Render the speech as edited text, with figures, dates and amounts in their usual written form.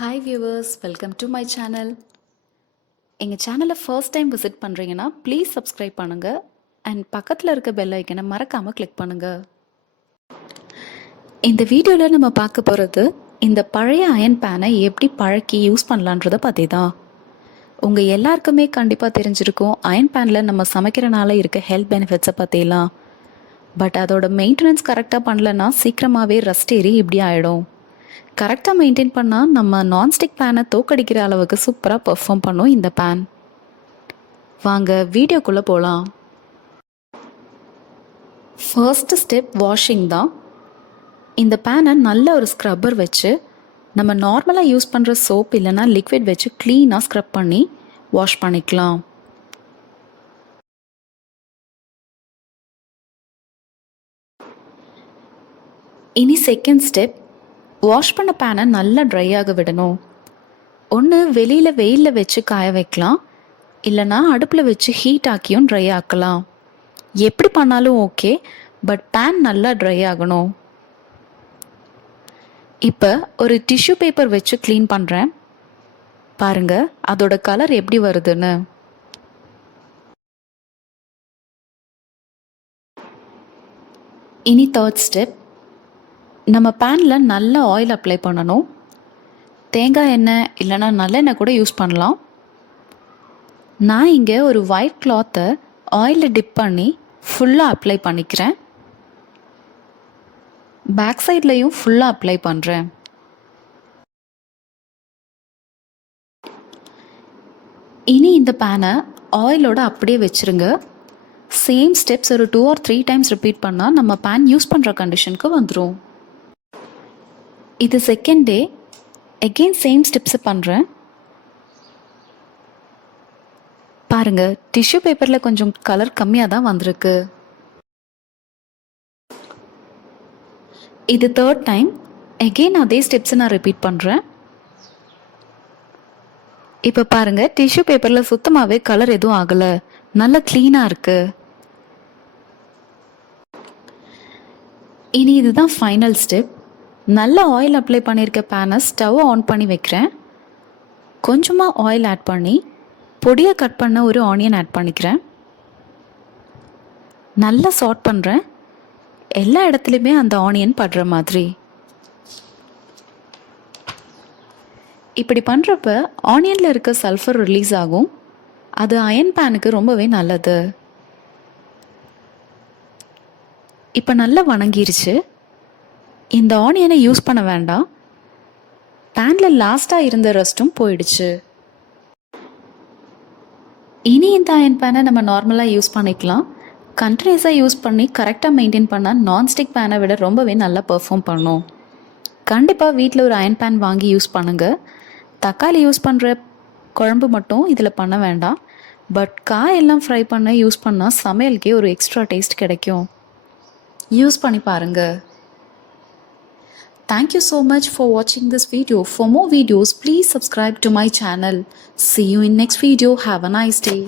Hi viewers, welcome to my channel. எங்கள் சேனலை first time visit பண்ணுறீங்கன்னா ப்ளீஸ் சப்ஸ்கிரைப் பண்ணுங்கள் அண்ட் பக்கத்தில் இருக்க பெல் ஐக்கனை மறக்காமல் கிளிக் பண்ணுங்கள். இந்த வீடியோவில் நம்ம பார்க்க போகிறது இந்த பழைய அயன் பேனை எப்படி பழக்கி யூஸ் பண்ணலான்றதை பற்றி தான். உங்கள் எல்லாருக்குமே கண்டிப்பாக தெரிஞ்சிருக்கும் அயன் பேனில் நம்ம சமைக்கிறனால இருக்க ஹெல்த் பெனிஃபிட்ஸை பற்றிலாம். பட் அதோட மெயின்டெனன்ஸ் கரெக்டாக பண்ணலன்னா சீக்கிரமாகவே ரஸ்ட் ஏறி இப்படி ஆகிடும். கரெக்டாக மெயின்டைன் பண்ணால் நம்ம நான்ஸ்டிக் பேனை தோக்கடிக்கிற அளவுக்கு சூப்பராக பெர்ஃபார்ம் பண்ணும் இந்த பேன். வாங்க வீடியோக்குள்ளே போகலாம். ஃபர்ஸ்ட் ஸ்டெப் வாஷிங் தான். இந்த பேனை நல்ல ஒரு ஸ்க்ரப்பர் வச்சு நம்ம நார்மலாக யூஸ் பண்ணுற சோப் இல்லைனா லிக்விட் வச்சு க்ளீனாக ஸ்க்ரப் பண்ணி வாஷ் பண்ணிக்கலாம். இனி செகண்ட் ஸ்டெப், வாஷ் பண்ண பேனை நல்லா ட்ரை ஆக விடணும். ஒன்று வெளியில் வெயிலில் வச்சு காய வைக்கலாம், இல்லைனா அடுப்பில் வச்சு ஹீட் ஆக்கியும் ட்ரை ஆக்கலாம். எப்படி பண்ணாலும் ஓகே, பட் பேன் நல்லா ட்ரை ஆகணும். இப்போ ஒரு டிஷ்யூ பேப்பர் வச்சு க்ளீன் பண்ணுறேன். பாருங்கள் அதோட கலர் எப்படி வருதுன்னு. இனி தேர்ட் ஸ்டெப், நம்ம பேனில் நல்ல ஆயில் அப்ளை பண்ணணும். தேங்காய் எண்ணெய் இல்லைனா நல்லெண்ணெய் கூட யூஸ் பண்ணலாம். நான் இங்கே ஒரு ஒயிட் கிளாத்தை ஆயிலில் டிப் பண்ணி ஃபுல்லாக அப்ளை பண்ணிக்கிறேன். பேக் சைட்லையும் ஃபுல்லாக அப்ளை பண்ணுறேன். இனி இந்த பேனை ஆயிலோட அப்படியே வச்சுருங்க. சேம் ஸ்டெப்ஸ் ஒரு 2 or 3 டைம்ஸ் ரிப்பீட் பண்ணால் நம்ம பேன் யூஸ் பண்ணுற கண்டிஷனுக்கு வந்துடும். இது செகண்ட் டே, எகெயின் சேம் ஸ்டெப்ஸை பண்ணுறேன். பாருங்கள் டிஷ்யூ பேப்பரில் கொஞ்சம் கலர் கம்மியாக தான் வந்திருக்கு. இது தேர்ட் டைம், எகெயின் அதே ஸ்டெப்ஸை நான் ரிப்பீட் பண்ணுறேன். இப்போ பாருங்கள் டிஷ்யூ பேப்பரில் சுத்தமாகவே கலர் எதுவும் ஆகலை, நல்லா க்ளீனாக இருக்குது. இனி இதுதான் ஃபைனல் ஸ்டெப். நல்ல ஆயில் அப்ளை பண்ணியிருக்க பேனை ஸ்டவ்வை ஆன் பண்ணி வைக்கிறேன். கொஞ்சமாக ஆயில் ஆட் பண்ணி பொடியாக கட் பண்ண ஒரு ஆனியன் ஆட் பண்ணிக்கிறேன். நல்லா சாட் பண்ணுறேன், எல்லா இடத்துலையுமே அந்த ஆனியன் படுற மாதிரி. இப்படி பண்ணுறப்ப ஆனியனில் இருக்க சல்ஃபர் ரிலீஸ் ஆகும். அது அயன் பேனுக்கு ரொம்பவே நல்லது. இப்போ நல்லா வணங்கிருச்சு. இந்த ஆனியனை யூஸ் பண்ண வேண்டாம், பேனில் லாஸ்ட்டாக இருந்த ரஸ்ட்டும் போயிடுச்சு. இனி இந்த அயன் பேனை நம்ம நார்மலாக யூஸ் பண்ணிக்கலாம். கண்டினியூஸாக யூஸ் பண்ணி கரெக்டாக மெயின்டைன் பண்ணால் நான்ஸ்டிக் பேனை விட ரொம்பவே நல்லா பெர்ஃபார்ம் பண்ணும். கண்டிப்பாக வீட்டில் ஒரு அயன் பேன் வாங்கி யூஸ் பண்ணுங்கள். தக்காளி யூஸ் பண்ணுற குழம்பு மட்டும் இதில் பண்ண வேண்டாம், பட் காயெல்லாம் ஃப்ரை பண்ண யூஸ் பண்ணால் சமையலுக்கே ஒரு எக்ஸ்ட்ரா டேஸ்ட் கிடைக்கும். யூஸ் பண்ணி பாருங்கள். Thank you so much for watching this video. For more videos, please subscribe to my channel. See you in next video. Have a nice day.